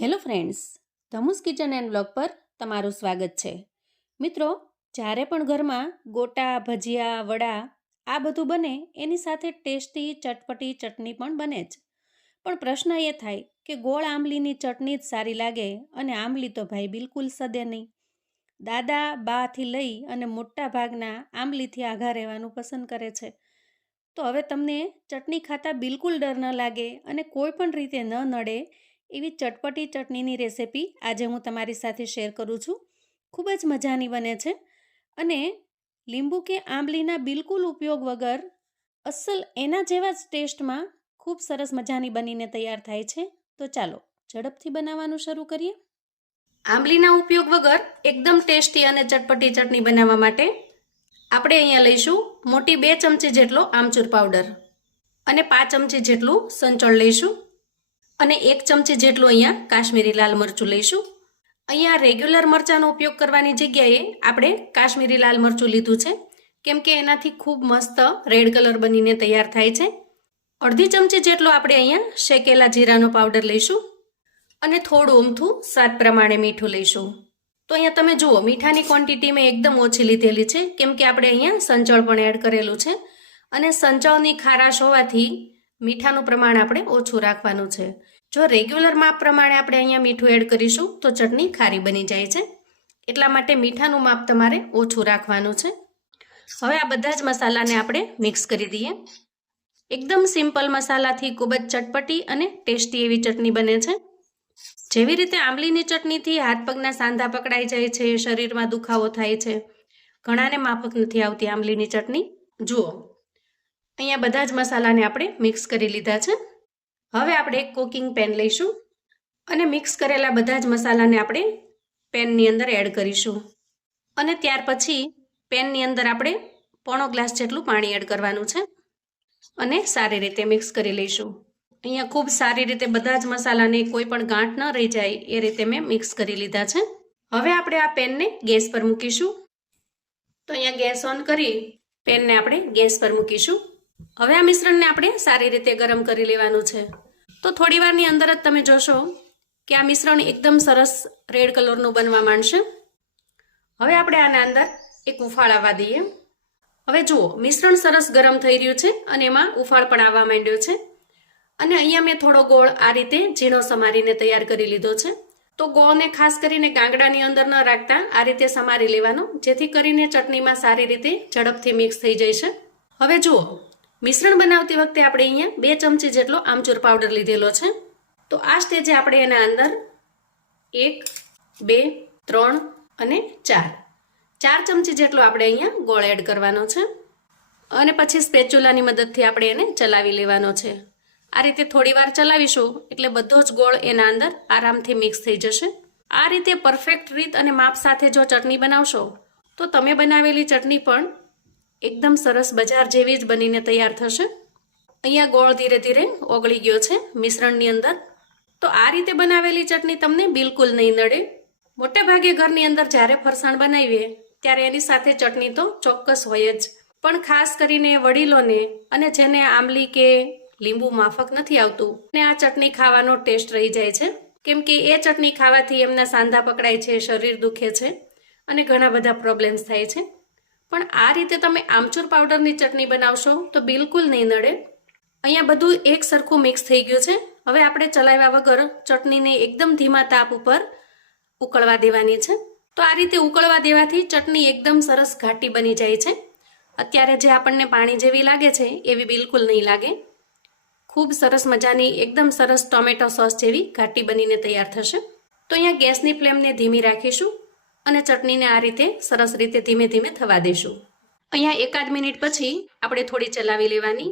Hello friends, Dhamus kitchen and blog પર તમારું સ્વાગત છે. મિત્રો, જ્યારે પણ ઘરમાં ગોટા, ભજીયા, વડા, આ બધું બને, એની સાથે ટેસ્ટી ચટપટી ચટણી પણ બને જ. પણ પ્રશ્ન એ થાય કે ગોળ આંબલીની ચટણી જ સારી લાગે અને આંબલી તો ભાઈ બિલકુલ સદે નહીં. દાદા બાથી લઈ અને મોટા ભાગના આંબલીથી આઘા રહેવાનું પસંદ કરે છે. તો હવે તમને ચટણી ખાતા બિલકુલ ડર ન લાગે અને કોઈ પણ રીતે ન નડે એવી ચટપટી ચટણીની રેસિપી આજે હું તમારી સાથે શેર કરું છું. ખૂબ જ મજાની બને છે અને લીંબુ કે આંબલીના બિલકુલ ઉપયોગ વગર અસલ એના જેવા જ ટેસ્ટમાં ખૂબ સરસ મજાની બનીને તૈયાર થાય છે. તો ચાલો ઝડપથી બનાવવાનું શરૂ કરીએ. આંબલીના ઉપયોગ વગર એકદમ ટેસ્ટી અને ચટપટી ચટણી બનાવવા માટે આપણે અહીંયા લઈશું મોટી બે ચમચી જેટલો આમચૂર પાવડર અને પાંચ ચમચી જેટલું સંચળ લઈશું. અને એક ચમચી જેટલું અહીંયા કાશ્મીરી લાલ મરચું લઈશું. અહીંયા રેગ્યુલર મરચાંનો ઉપયોગ કરવાની જગ્યાએ આપણે કાશ્મીરી લાલ મરચું લીધું છે. કેમ કે એનાથી ખૂબ મસ્ત રેડ કલર બનીને તૈયાર થાય છે. અડધી ચમચી જેટલો આપણે અહીંયા શેકેલા જીરાનો પાવડર લઈશું અને થોડું અમથું સ્વાદ પ્રમાણે મીઠું લઈશું. તો અહીંયા તમે જુઓ, મીઠાની ક્વોન્ટિટી મેં એકદમ ઓછી લીધેલી છે. કેમ કે આપણે અહીંયા સંચળ પણ એડ કરેલું છે. અને સંચળની ખારાશ હોવાથી મીઠાનું પ્રમાણ આપણે ઓછું રાખવાનું છે. જો રેગ્યુલર માપ પ્રમાણે આપણે અહીંયા મીઠું એડ કરીશું, તો ચટણી ખારી બની જાય છે. એટલા માટે મીઠાનું માપ તમારે ઓછું રાખવાનું છે. હવે આ બધા જ મસાલાને આપણે મિક્સ કરી દઈએ. એકદમ સિમ્પલ મસાલાથી ખૂબ જ ચટપટી અને ટેસ્ટી એવી ચટણી બને છે. જેવી રીતે આંબલીની ચટણીથી હાથ પગના સાંધા પકડાઈ જાય છે, શરીરમાં દુખાવો થાય છે. ઘણાને માફક નથી આવતી આંબલીની ચટણી. જુઓ, અહીંયા બધા જ મસાલાને આપણે મિક્સ કરી લીધા છે. હવે આપણે એક કુકિંગ પેન લઈશું અને મિક્સ કરેલા બધા જ મસાલાને આપણે પેનની અંદર એડ કરીશું. અને ત્યાર પછી પેનની અંદર આપણે પોણો ગ્લાસ જેટલું પાણી એડ કરવાનું છે અને સારી રીતે મિક્સ કરી લઈશું. અહીંયા ખૂબ સારી રીતે બધા જ મસાલાને કોઈ પણ ગાંઠ ન રહી જાય એ રીતે મેં મિક્સ કરી લીધા છે. હવે આપણે આ પેનને ગેસ પર મૂકીશું. તો અહીંયા ગેસ ઓન કરી પેનને આપણે ગેસ પર મૂકીશું. હવે આ મિશ્રણને આપણે સારી રીતે ગરમ કરી લેવાનું છે. તો થોડી વારની અંદર જ તમે જોશો કે આ મિશ્રણ એકદમ સરસ રેડ કલરનું બનવા માંડશે. હવે આપણે આના અંદર એક ઉફાળ આવવા દઈએ. હવે જુઓ, મિશ્રણ સરસ ગરમ થઈ રહ્યું છે અને એમાં ઉફાળ પણ આવવા માંડ્યો છે. અને અહીંયા મેં થોડો ગોળ આ રીતે ઝીણો સમારીને તૈયાર કરી લીધો છે. તો ગોળને ખાસ કરીને ગાંગડાની અંદર ન રાખતા આ રીતે સમારી લેવાનો, જેથી કરીને ચટણીમાં સારી રીતે ઝડપથી મિક્સ થઈ છે. હવે જુઓ મિશ્રણ બનાવતી વખતે આપણે અહીંયા બે ચમચી જેટલો આમચૂર પાવડર લીધેલો છે. તો આ સ્ટેજે આપણે એના અંદર એક, બે, ત્રણ અને ચાર. ચાર ચમચી જેટલો આપણે અહીંયા ગોળ એડ કરવાનો છે. અને પછી સ્પેચ્યુલાની મદદથી આપણે એને ચલાવી લેવાનો છે. આ રીતે થોડી વાર ચલાવીશું એટલે બધો જ ગોળ એના અંદર આરામથી મિક્સ થઈ જશે. આ રીતે પરફેક્ટ રીત અને માપ સાથે જો ચટણી બનાવશો, તો તમે બનાવેલી ચટણી પણ એકદમ સરસ બજાર જેવી જ બનીને તૈયાર થશે. અહીંયા ગોળ ધીરે ધીરે ઓગળી ગયો છે મિશ્રણની અંદર. તો આ રીતે બનાવેલી ચટણી તમને બિલકુલ નહીં નડે. મોટે ભાગે ઘરની અંદર જ્યારે ફરસાણ બનાવીએ, ત્યારે એની સાથે ચટણી તો ચોક્કસ હોય જ. પણ ખાસ કરીને વડીલોને અને જેને આંબલી કે લીંબુ માફક નથી આવતું ને આ ચટણી ખાવાનો ટેસ્ટ રહી જાય છે. કેમ કે એ ચટણી ખાવાથી એમના સાંધા પકડાય છે, શરીર દુખે છે અને ઘણા બધા પ્રોબ્લેમ્સ થાય છે. પણ આ રીતે તમે આમચૂર પાવડરની ચટણી બનાવશો તો બિલકુલ નહીં નડે. અહીંયા બધું એક સરખું મિક્સ થઈ ગયું છે. હવે આપણે ચલાવ્યા વગર ચટણીને એકદમ ધીમા તાપ ઉપર ઉકળવા દેવાની છે. તો આ રીતે ઉકળવા દેવાથી ચટણી એકદમ સરસ ઘાટી બની જાય છે. અત્યારે જે આપણને પાણી જેવી લાગે છે, એવી બિલકુલ નહીં લાગે. ખૂબ સરસ મજાની, એકદમ સરસ ટોમેટો સોસ જેવી ઘાટી બનીને તૈયાર થશે. તો અહીંયા ગેસની ફ્લેમને ધીમી રાખીશું. અને ચટણીને આ રીતે સરસ રીતે ધીમે ધીમે થવા દઈશું અહીંયા એકાદ મિનિટ પછી આપણે થોડી ચલાવી લેવાની.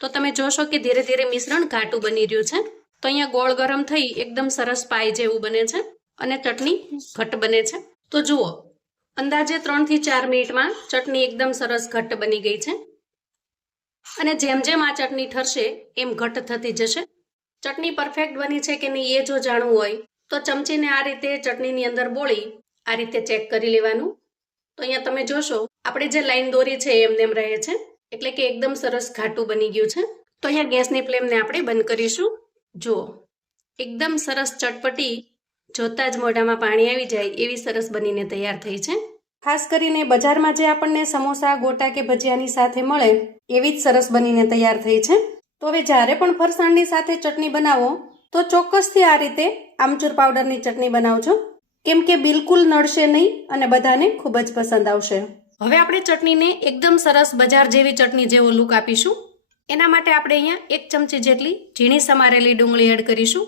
તો તમે જોશો કે ધીરે ધીરે મિશ્રણ ઘાટું બની રહ્યું છે. તો અહીંયા ગોળ ગરમ થઈ એકદમ સરસ પાય જેવું બને છે અને ચટણી ઘટ બને છે. તો જુઓ, અંદાજે ત્રણથી ચાર મિનિટમાં ચટણી એકદમ સરસ ઘટ્ટ બની ગઈ છે. અને જેમ જેમ આ ચટણી ઠરશે, એમ ઘટ થતી જશે. ચટણી પરફેક્ટ બની છે કે નહીં એ જો જાણવું હોય, તો ચમચીને આ રીતે ચટણીની અંદર બોળી આ રીતે ચેક કરી લેવાનું. તો અહીંયા તમે જોશો, આપણે જે લાઈન દોરી છે એમને એમ રહે છે. એટલે કે એકદમ સરસ ઘાટું બની ગયું છે. તો અહીંયા ગેસની ફ્લેમને આપણે બંધ કરીશું. જુઓ, એકદમ સરસ ચટપટી, જોતા જ મોઢામાં પાણી આવી જાય એવી સરસ બનીને તૈયાર થઈ છે. ખાસ કરીને બજારમાં જે આપણને સમોસા, ગોટા કે ભજીયાની સાથે મળે, એવી જ સરસ બનીને તૈયાર થઈ છે. તો હવે જ્યારે પણ ફરસાણની સાથે ચટણી બનાવો, તો ચોક્કસથી આ રીતે આમચૂર પાવડરની ચટણી બનાવજો. કેમ કે બિલકુલ નડશે નહીં અને બધાને ખૂબ જ પસંદ આવશે. હવે આપણે ચટણીને એકદમ સરસ બજાર જેવી ચટણી જેવો લુક આપીશું. એના માટે આપણે અહીંયા એક ચમચી જેટલી ઝીણી સમારેલી ડુંગળી એડ કરીશું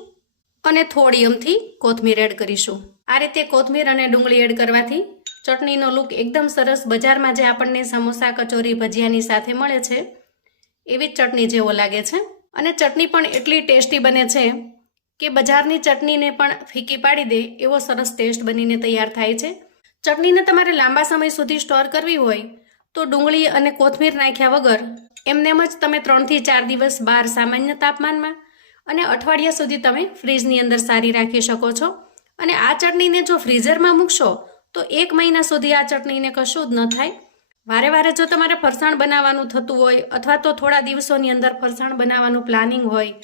અને થોડી અમથી કોથમીર એડ કરીશું. આ રીતે કોથમીર અને ડુંગળી એડ કરવાથી ચટણીનો લુક એકદમ સરસ બજારમાં જે આપણને સમોસા, કચોરી, ભજીયાની સાથે મળે છે, એવી જ ચટણી જેવો લાગે છે. અને ચટણી પણ એટલી ટેસ્ટી બને છે કે બજારની ચટણીને પણ ફીકી પાડી દે એવો સરસ ટેસ્ટ બનીને તૈયાર થાય છે. ચટણીને તમારે લાંબા સમય સુધી સ્ટોર કરવી હોય તો ડુંગળી અને કોથમીર નાખ્યા વગર એમનેમ જ તમે ત્રણથી ચાર દિવસ બહાર સામાન્ય તાપમાનમાં અને અઠવાડિયા સુધી તમે ફ્રીજની અંદર સારી રાખી શકો છો. અને આ ચટણીને જો ફ્રીઝરમાં મૂકશો તો એક મહિના સુધી આ ચટણીને કશું જ ન થાય. વારે વારે જો તમારે ફરસાણ બનાવવાનું થતું હોય અથવા તો થોડા દિવસોની અંદર ફરસાણ બનાવવાનું પ્લાનિંગ હોય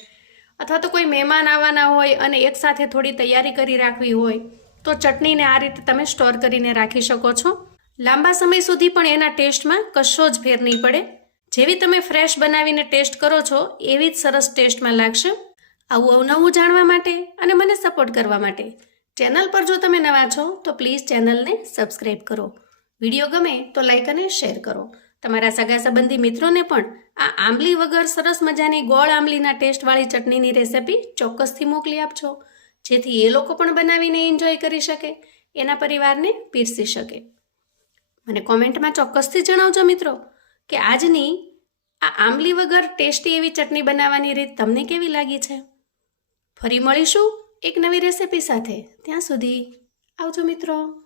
અથવા તો કોઈ મહેમાન આવવાના હોય અને એકસાથે થોડી તૈયારી કરી રાખવી હોય, તો ચટણીને આ રીતે તમે સ્ટોર કરીને રાખી શકો છો. લાંબા સમય સુધી પણ એના ટેસ્ટમાં કશો જ ફેર નહીં પડે. જેવી તમે ફ્રેશ બનાવીને ટેસ્ટ કરો છો, એવી જ સરસ ટેસ્ટમાં લાગશે. આવું અવનવું જાણવા માટે અને મને સપોર્ટ કરવા માટે. ચેનલ પર જો તમે નવા છો, તો પ્લીઝ ચેનલને સબસ્ક્રાઈબ કરો. વીડિયો ગમે તો લાઈક અને શેર કરો. તમારા સગા સંબંધી મિત્રોને પણ આ આંબલી વગર સરસ મજાની ગોળ આંબલીના ટેસ્ટવાળી ચટણીની રેસિપી ચોક્કસથી મોકલી આપજો. જેથી એ લોકો પણ બનાવીને એન્જોય કરી શકે, એના પરિવારને પીરસી શકે. મને કોમેન્ટમાં ચોક્કસથી જણાવજો મિત્રો, કે આજની આ આંબલી વગર ટેસ્ટી એવી ચટણી બનાવવાની રીત તમને કેવી લાગી છે? ફરી મળીશું એક નવી રેસિપી સાથે. ત્યાં સુધી આવજો મિત્રો.